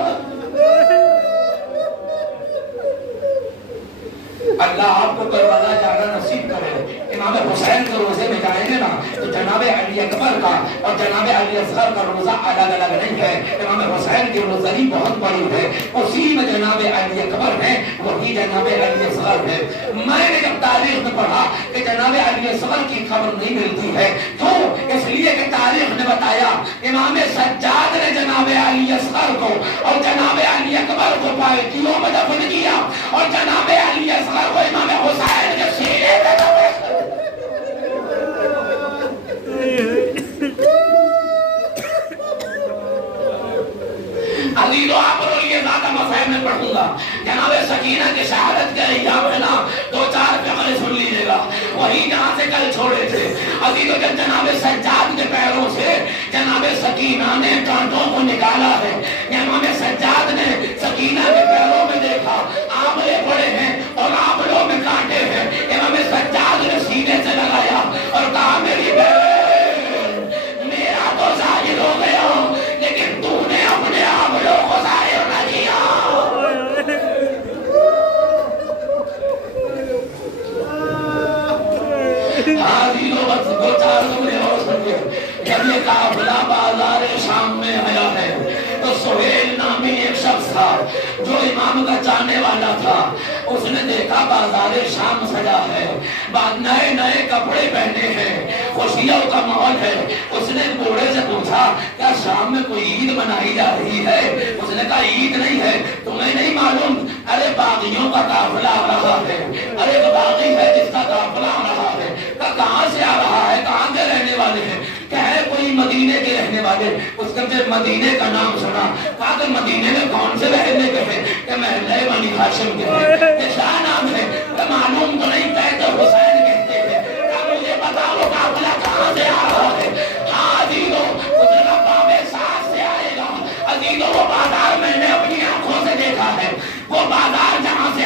اللہ آپ کو کربلا جانا نصیب کرے۔ امام حسین کے روزے میں جائیں گے نا تو جناب علی اکبر کا اور جناب علی اصغر کا روزہ الگ الگ نہیں ہے۔ امام حسین کی روزہ بہت بڑی ہے، اسی میں جناب علی اکبر ہے، وہی جناب علی اصغر ہے۔ میں نے جب تاریخ میں پڑھا کہ جناب علی اصغر کی خبر نہیں ملتی ہے، تو اس لیے کہ تاریخ نے بتایا امام سجاد نے جناب علی اصغر کو اور جناب علی اکبر کو پائتیوں میں دفن کیا، اور جناب علی اصغر کو امام حسین کے سینے پہ دفن کیا۔ عزیزو، آپ رولیے، زیادہ مسائل میں پڑھوں گا۔ جناب سکینہ کی شہادت کے ایام ہے نا، دو چار فقرے سن لیجئے گا، وہی جہاں سے کل چھوڑے تھے۔ عزیزو، جب جناب سجاد کے پیروں سے جناب سکینہ نے کانٹوں کو نکالا ہے، امام سجاد نے سکینہ کے پیروں میں دیکھا آملے پڑے ہیں اور آملوں میں کانٹے ہیں، امام سجاد نے سینے سے لگایا اور کہا، میری بہن، میرا تو ظاہر ہو گیا، لیکن تو نے اپنے آملوں کو ظاہر نہ کیا۔ عزیزو، بس دو چار جملے اور سنیے۔ جب یہ قافلہ بازار شام میں آیا ہے تو سہیل نامی ایک شخص تھا جو امام کا چاہنے والا تھا، اس نے دیکھا بازار شام سجا ہے، نئے نئے کپڑے پہنے ہیں، خوشیوں کا ماحول ہے۔ اس نے بوڑھے سے پوچھا، کیا شام میں کوئی عید منائی جا رہی ہے؟ اس نے کہا، عید نہیں ہے، تمہیں نہیں معلوم؟ ارے باغیوں کا قافلہ آ رہا ہے، ارے ایک باغی ہے جس کا قافلہ آ رہا ہے۔ کہاں سے آ رہا ہے؟ کہاں کے رہنے والے ہیں؟ کہ ہے کوئی مدینے کے رہنے والے۔ اس نے جب مدینے کا نام سنا، کہا کہ مدینے میں کون سے رہنے کے ہیں؟ کہ محلہ بنی ہاشم کے ہیں۔ یہ کیا نام ہے؟ کہ معلوم تو نہیں، کہتے حسین کہتے ہیں۔ کہا مجھے بتاؤ وہ قافلہ کہاں سے آ رہا ہے؟ ہاں عزیزو، اس نے کہا باب سعد سے آئے گا۔ عزیزو، وہ بازار میں نے اپنی آنکھوں سے دیکھا ہے، وہ بازار جہاں سے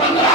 15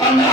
15